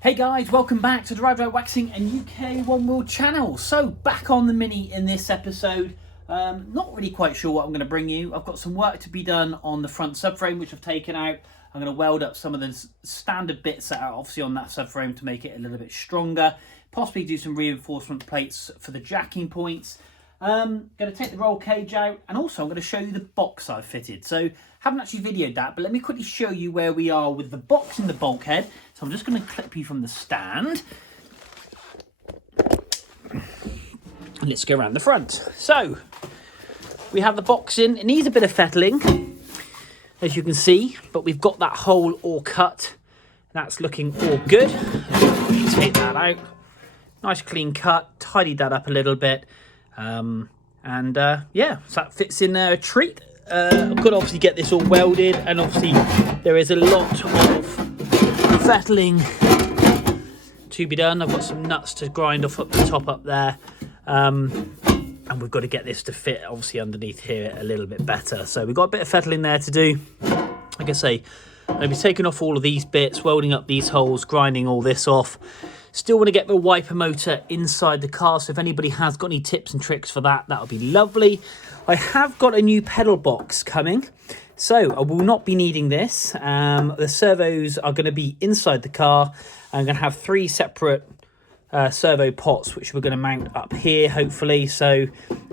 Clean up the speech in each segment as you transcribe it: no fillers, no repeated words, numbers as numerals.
Hey guys, welcome back to the Ride Waxing and UK One Wheel channel. So back on the Mini in this episode. Not really quite sure what I'm going to bring you. I've got some work to be done on the front subframe which I've taken out. I'm going to weld up some of the standard bits that are obviously on that subframe to make it a little bit stronger. Possibly do some reinforcement plates for the jacking points. Going to take the roll cage out, and also I'm going to show you the box I've fitted. So haven't actually videoed that, but let me quickly show you where we are with the box and the bulkhead. So I'm just going to clip you from the stand. And let's go around the front. So we have the box in. It needs a bit of fettling, as you can see, but we've got that hole all cut. That's looking all good. Take that out. Nice clean cut. Tidied that up a little bit. Yeah, so that fits in there a treat. I've got to obviously get this all welded, and obviously there is a lot of fettling to be done. I've got some nuts to grind off up the top up there, and we've got to get this to fit obviously underneath here a little bit better. So we've got a bit of fettling there to do. Like I say, I'll be taking off all of these bits, welding up these holes, grinding all this off. Still want to get the wiper motor inside the car, so if anybody has got any tips and tricks for that, that would be lovely. I have got a new pedal box coming, so I will not be needing this. The servos are going to be inside the car. I'm going to have 3 separate servo pots, which we're going to mount up here, hopefully. So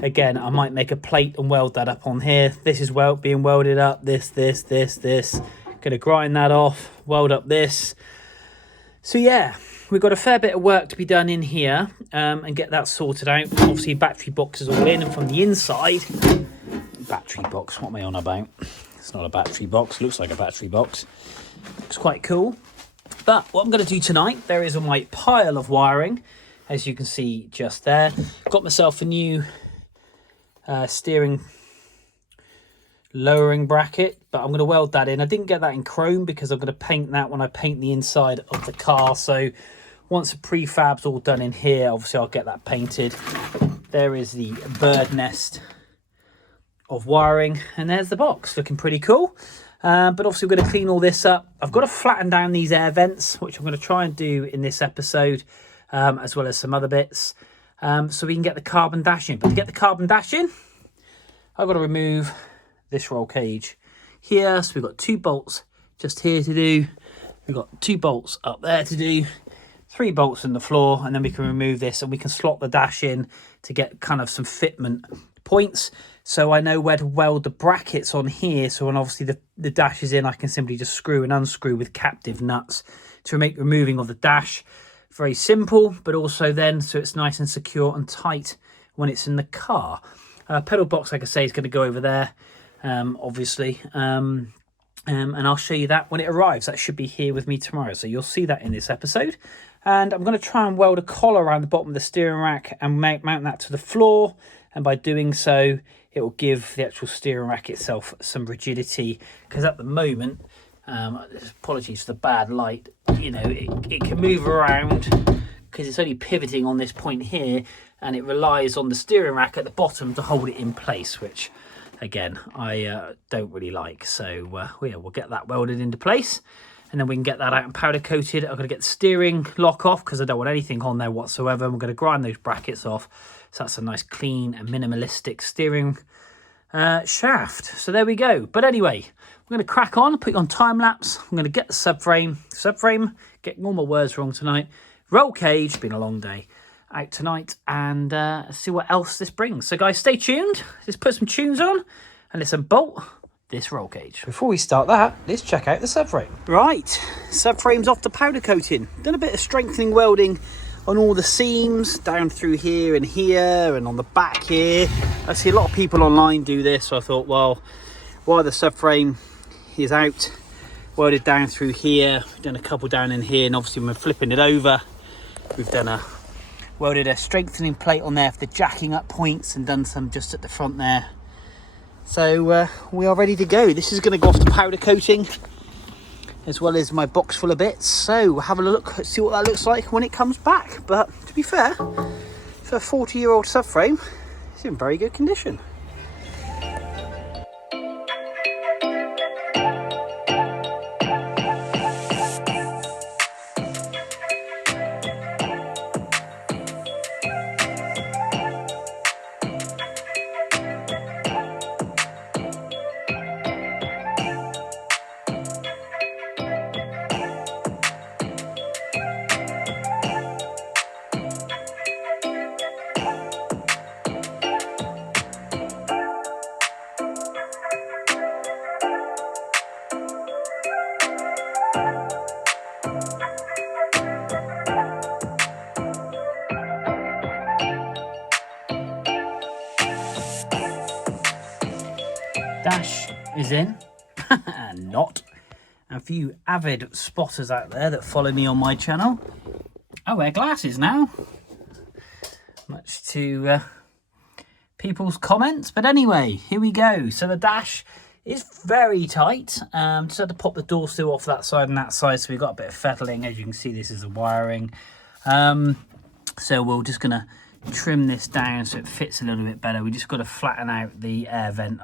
again, I might make a plate and weld that up on here. This is being welded up, this. Going to grind that off, weld up this. So yeah, we've got a fair bit of work to be done in here and get that sorted out. Obviously, battery box is all in, and from the inside, battery box, what am I on about? It's not a battery box, looks like a battery box. Looks quite cool. But what I'm going to do tonight, there is my pile of wiring, as you can see just there. Got myself a new steering lowering bracket, but I'm going to weld that in. I didn't get that in chrome because I'm going to paint that when I paint the inside of the car. So once the prefab's all done in here, obviously I'll get that painted. There is the bird nest of wiring, and there's the box, looking pretty cool. But obviously we're going to clean all this up. I've got to flatten down these air vents, which I'm going to try and do in this episode, as well as some other bits, so we can get the carbon dash in. But to get the carbon dash in, I've got to remove this roll cage here. So we've got 2 bolts just here to do. We've got 2 bolts up there to do, 3 bolts in the floor, and then we can remove this and we can slot the dash in to get kind of some fitment points. So I know where to weld the brackets on here. So when obviously the dash is in, I can simply just screw and unscrew with captive nuts to make removing of the dash very simple, but also then so it's nice and secure and tight when it's in the car. Pedal box, like I say, is going to go over there. Obviously, and I'll show you that when it arrives. That should be here with me tomorrow, so you'll see that in this episode. And I'm going to try and weld a collar around the bottom of the steering rack and mount that to the floor, and by doing so it will give the actual steering rack itself some rigidity, because at the moment, apologies for the bad light, you know, it can move around because it's only pivoting on this point here, and it relies on the steering rack at the bottom to hold it in place, which again, I don't really like. So yeah, we'll get that welded into place, and then we can get that out and powder coated. I'm going to get the steering lock off because I don't want anything on there whatsoever. I'm going to grind those brackets off, so that's a nice clean and minimalistic steering shaft. So there we go. But anyway, we're going to crack on, put you on time lapse. I'm going to get the subframe, getting all my words wrong tonight. Roll cage, been a long day. Out tonight, and see what else this brings. So guys, stay tuned. Let's put some tunes on and let's unbolt this roll cage. Before we start that, let's check out the subframe. Right, subframe's off to powder coating. Done a bit of strengthening welding on all the seams down through here and on the back here. I see a lot of people online do this, so I thought, well, while the subframe is out, welded down through here, we've done a couple down in here, and obviously when we're flipping it over, we've done welded a strengthening plate on there for the jacking up points, and done some just at the front there. So we are ready to go. This is going to go off to powder coating, as well as my box full of bits. So we'll have a look, see what that looks like when it comes back. But to be fair, for a 40-year-old subframe, it's in very good condition. is in. And not. And for you avid spotters out there that follow me on my channel, I wear glasses now. Much to people's comments. But anyway, here we go. So the dash is very tight. Just had to pop the door sill off that side and that side. So we've got a bit of fettling. As you can see, this is the wiring. So we're just going to trim this down so it fits a little bit better. We just got to flatten out the air vent.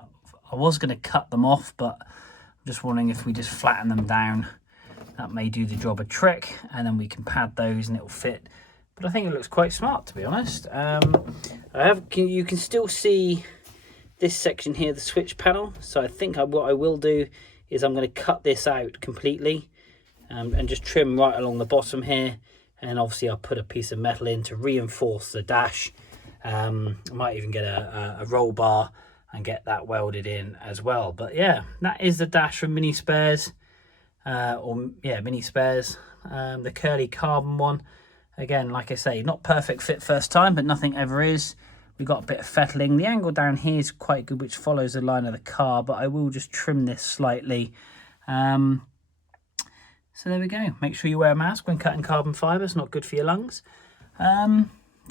I was going to cut them off, but I'm just wondering if we just flatten them down, that may do the job a trick, and then we can pad those and it'll fit. But I think it looks quite smart, to be honest. You can still see this section here, the switch panel. So I think what I will do is I'm going to cut this out completely and just trim right along the bottom here. And obviously I'll put a piece of metal in to reinforce the dash. I might even get a roll bar and get that welded in as well. But yeah, that is the dash from Mini Spares. Mini Spares. The curly carbon one. Again, like I say, not perfect fit first time, but nothing ever is. We got a bit of fettling. The angle down here is quite good, which follows the line of the car, but I will just trim this slightly. So there we go. Make sure you wear a mask when cutting carbon fibre. It's not good for your lungs. So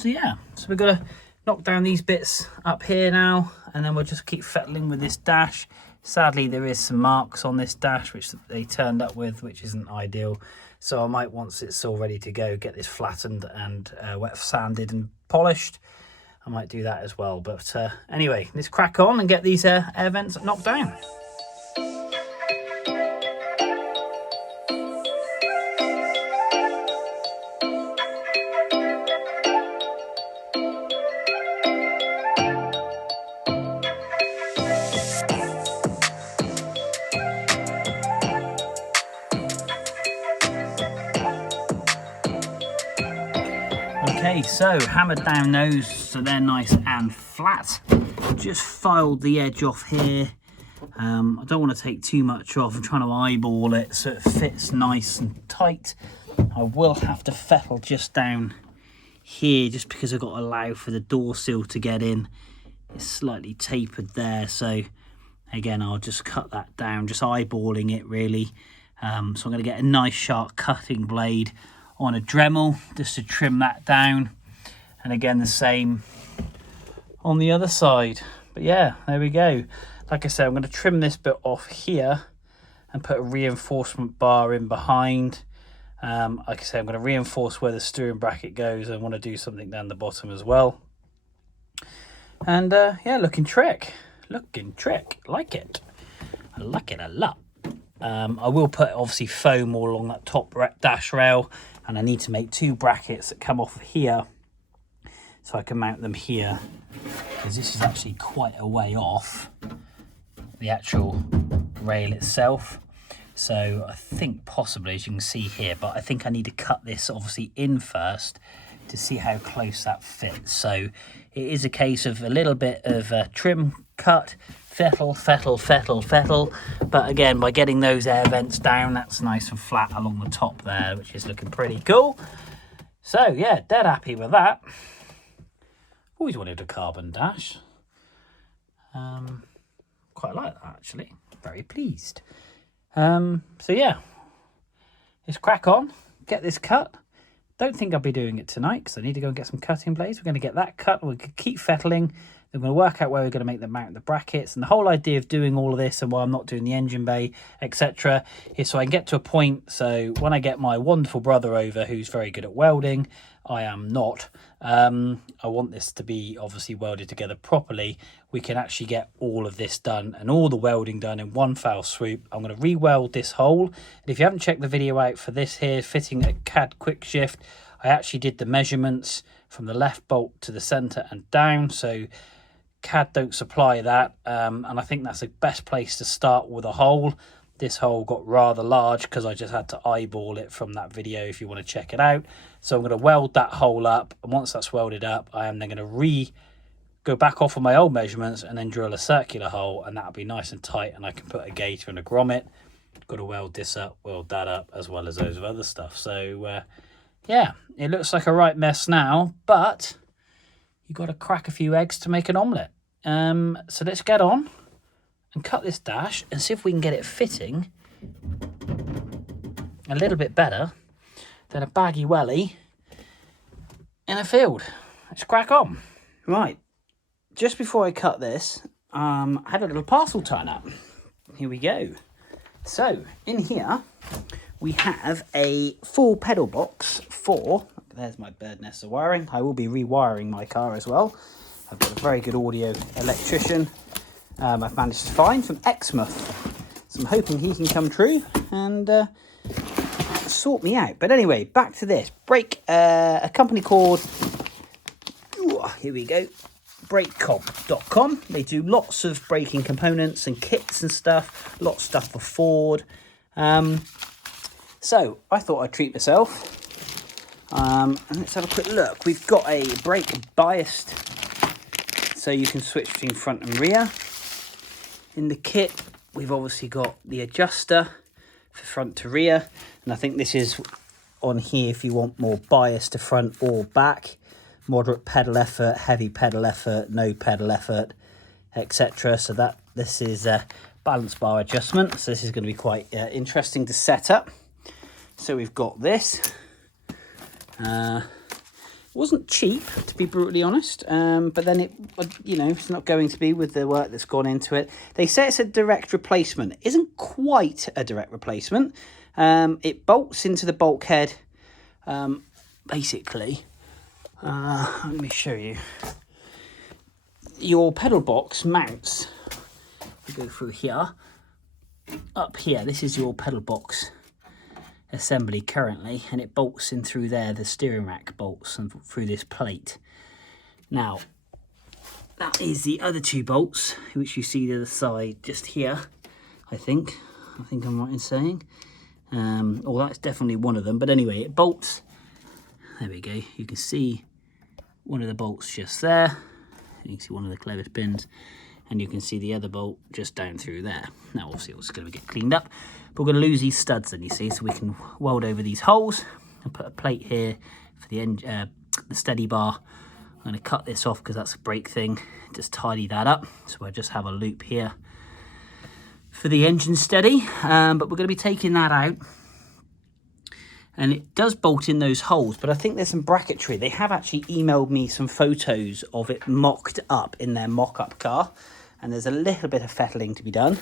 yeah, so we've got to knock down these bits up here now, and then we'll just keep fettling with this dash. Sadly, there is some marks on this dash which they turned up with, which isn't ideal. So I might, once it's all ready to go, get this flattened and wet sanded and polished. I might do that as well. But anyway, let's crack on and get these air vents knocked down. Okay, so hammered down those so they're nice and flat. Just filed the edge off here. I don't want to take too much off. I'm trying to eyeball it so it fits nice and tight. I will have to fettle just down here just because I've got to allow for the door sill to get in. It's slightly tapered there, so again I'll just cut that down, just eyeballing it really. So I'm going to get a nice sharp cutting blade on a Dremel just to trim that down, and again the same on the other side. But yeah, there we go. Like I said, I'm going to trim this bit off here and put a reinforcement bar in behind. Like I said, I'm going to reinforce where the steering bracket goes. I want to do something down the bottom as well. And yeah, looking trick, like it. I like it a lot. I will put obviously foam all along that top dash rail, and I need to make two brackets that come off here so I can mount them here, because this is actually quite a way off the actual rail itself. So I think possibly, as you can see here, but I think I need to cut this obviously in first to see how close that fits. So it is a case of a little bit of trim, cut, fettle. But again, by getting those air vents down, that's nice and flat along the top there, which is looking pretty cool. So yeah, dead happy with that. Always wanted a carbon dash. Quite like that actually. Very pleased. So yeah, let's crack on, get this cut. Don't think I'll be doing it tonight because I need to go and get some cutting blades. We're going to get that cut. We'll keep fettling. Then we're going to work out where we're going to make them mount the brackets. And the whole idea of doing all of this and why I'm not doing the engine bay, etc., is so I can get to a point. So when I get my wonderful brother over, who's very good at welding, I am not. I want this to be obviously welded together properly. We can actually get all of this done and all the welding done in one foul swoop. I'm going to re-weld this hole. And if you haven't checked the video out for this here, fitting a CAD quick shift, I actually did the measurements from the left bolt to the center and down. So CAD don't supply that. And I think that's the best place to start with a hole. This hole got rather large because I just had to eyeball it from that video if you want to check it out. So I'm going to weld that hole up, and once that's welded up, I am then going to go back off of my old measurements and then drill a circular hole, and that'll be nice and tight, and I can put a gator and a grommet. Got to weld this up, weld that up, as well as those other stuff. So yeah, it looks like a right mess now, but you've got to crack a few eggs to make an omelette. So let's get on and cut this dash and see if we can get it fitting a little bit better than a baggy welly in a field. Let's crack on. Right, just before I cut this, I had a little parcel turn up. Here we go. So in here we have a full pedal box for, there's my bird nest of wiring. I will be rewiring my car as well. I've got a very good audio electrician I've managed to find from Exmouth. So I'm hoping he can come true and sort me out. But anyway, back to this. A company called, here we go, brakecob.com. They do lots of braking components and kits and stuff. Lots of stuff for Ford. So I thought I'd treat myself. And let's have a quick look. We've got a brake biased, so you can switch between front and rear. In the kit, we've obviously got the adjuster for front to rear. And I think this is on here if you want more bias to front or back. Moderate pedal effort, heavy pedal effort, no pedal effort, etc. So that this is a balance bar adjustment. So this is going to be quite interesting to set up. So we've got this. Wasn't cheap, to be brutally honest, but then it, you know, it's not going to be with the work that's gone into it. They say it's a direct replacement. It isn't quite a direct replacement. It bolts into the bulkhead, basically. Let me show you. Your pedal box mounts. We go through here. Up here, this is your pedal box assembly currently, and it bolts in through there. The steering rack bolts and through this plate. Now, that is the other two bolts, which you see to the side just here. I think I'm right in saying. Or that's definitely one of them. But anyway, it bolts. There we go. You can see one of the bolts just there. You can see one of the clevis pins, and you can see the other bolt just down through there. Now, obviously, it's going to get cleaned up, but we're going to lose these studs then, you see, so we can weld over these holes and put a plate here for the steady bar. I'm going to cut this off because that's a brake thing, just tidy that up. So I just have a loop here for the engine steady, but we're going to be taking that out. And it does bolt in those holes, but I think there's some bracketry. They have actually emailed me some photos of it mocked up in their mock-up car. And there's a little bit of fettling to be done.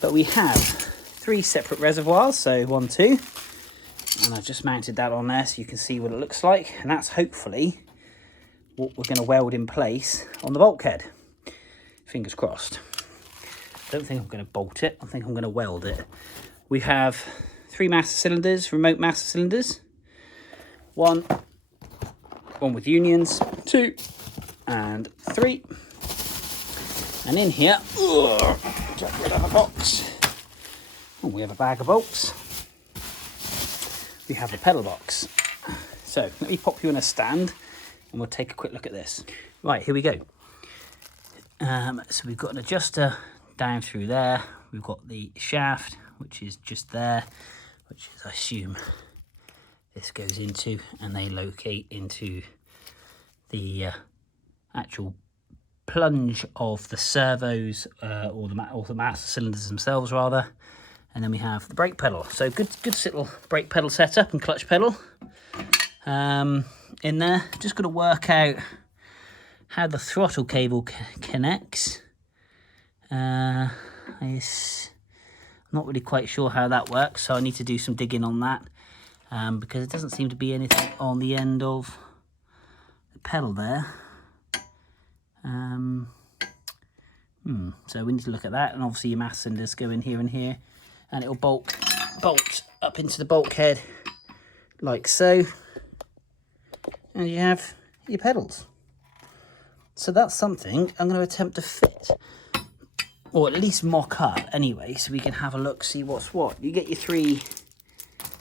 But we have 3 separate reservoirs, so 1, 2. And I've just mounted that on there so you can see what it looks like. And that's hopefully what we're going to weld in place on the bulkhead. Fingers crossed. I don't think I'm going to bolt it. I think I'm going to weld it. We have 3 master cylinders, remote master cylinders. One with unions, 2 and 3. And in here, get rid of a box. Oh, we have a bag of bolts. We have the pedal box. So let me pop you in a stand and we'll take a quick look at this. Right, here we go. So we've got an adjuster down through there. We've got the shaft, which is just there, which is, I assume, this goes into, and they locate into the actual plunge of the servos, or the master cylinders themselves rather. And then we have the brake pedal. So good little brake pedal setup and clutch pedal in there. Just got to work out how the throttle cable connects. I'm not really quite sure how that works, so I need to do some digging on that, because it doesn't seem to be anything on the end of the pedal there. So we need to look at that, and obviously your mass cylinders go in here and here, and it'll bolt up into the bulkhead like so, and you have your pedals. So that's something I'm going to attempt to fit, or at least mock up anyway, so we can have a look, see what's what. You get your 3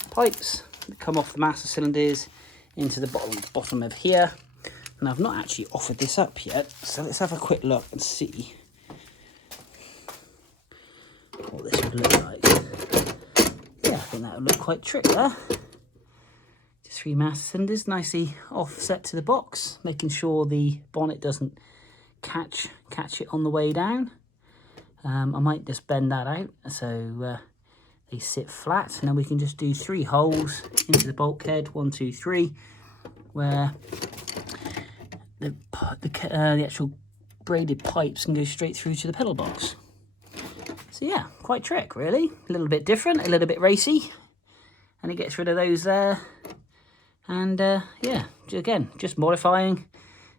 pipes that come off the master cylinders into the bottom of here. And I've not actually offered this up yet, so let's have a quick look and see what this would look like. Yeah, I think that would look quite trick there. Just 3 master cylinders, nicely offset to the box, making sure the bonnet doesn't catch it on the way down. I might just bend that out so they sit flat, and then we can just do 3 holes into the bulkhead, 1, 2, 3, where the actual braided pipes can go straight through to the pedal box. So yeah, quite trick really. A little bit different, a little bit racy, and it gets rid of those there. And yeah, again, just modifying.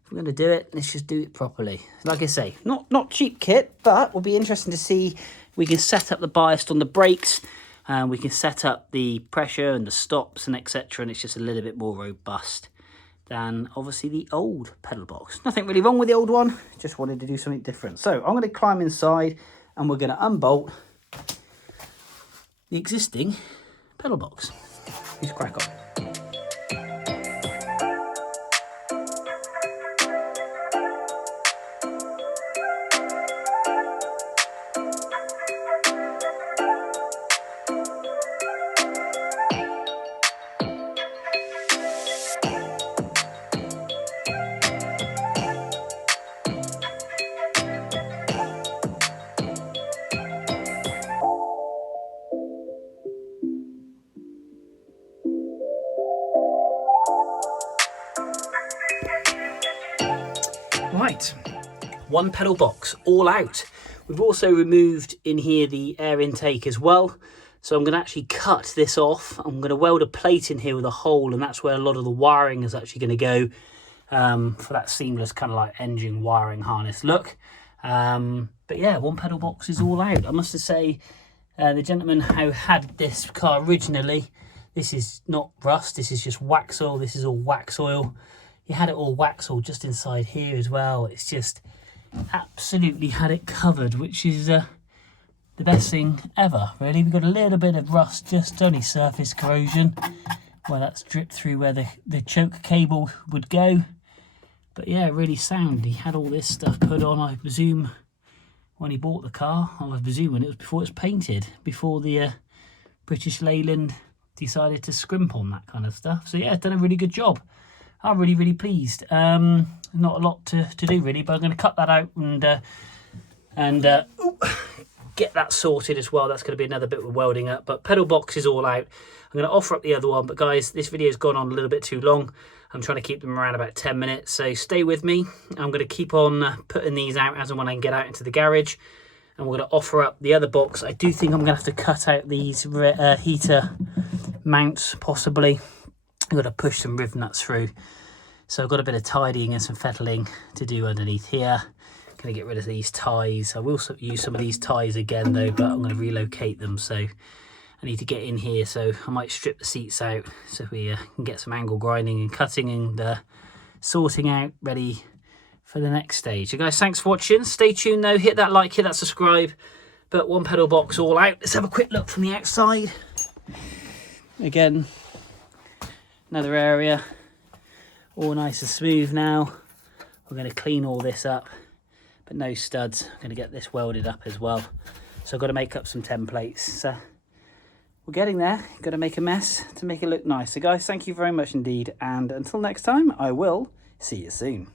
If we're going to do it, let's just do it properly. Like I say, not cheap kit, but will be interesting to see. We can set up the bias on the brakes, and we can set up the pressure and the stops and etc. And it's just a little bit more robust than obviously the old pedal box. Nothing really wrong with the old one, just wanted to do something different. So I'm going to climb inside and we're going to unbolt the existing pedal box. Let's crack on. Right, 1 pedal box all out. We've also removed in here the air intake as well. So I'm going to actually cut this off. I'm going to weld a plate in here with a hole, and that's where a lot of the wiring is actually going to go for that seamless kind of like engine wiring harness look. But yeah, 1 pedal box is all out. I must say, the gentleman who had this car originally, this is not rust, this is just wax oil. This is all wax oil. He had it all wax oil just inside here as well. It's just absolutely had it covered, which is the best thing ever, really. We've got a little bit of rust, just only surface corrosion, where that's dripped through where the choke cable would go. But yeah, really sound. He had all this stuff put on, I presume, when he bought the car. I was presuming it was before it was painted, before the British Leyland decided to scrimp on that kind of stuff. So yeah, done a really good job. I'm really, really pleased. Not a lot to do really, but I'm going to cut that out and get that sorted as well. That's going to be another bit of welding up, but pedal box is all out. I'm going to offer up the other one, but guys, this video's gone on a little bit too long. I'm trying to keep them around about 10 minutes, so stay with me. I'm going to keep on putting these out as and when I can get out into the garage, and we're going to offer up the other box. I do think I'm going to have to cut out these heater mounts, possibly. I've got to push some riv nuts through. So I've got a bit of tidying and some fettling to do underneath here. Going to get rid of these ties. I will use some of these ties again though, but I'm going to relocate them. So I need to get in here. So I might strip the seats out so we can get some angle grinding and cutting and sorting out, ready for the next stage. So guys, thanks for watching. Stay tuned though. Hit that like, hit that subscribe. But 1 pedal box all out. Let's have a quick look from the outside. Again, another area, all nice and smooth now. We're going to clean all this up, but no studs. I'm going to get this welded up as well. So I've got to make up some templates. We're getting there. Got to make a mess to make it look nice. So guys, thank you very much indeed. And until next time, I will see you soon.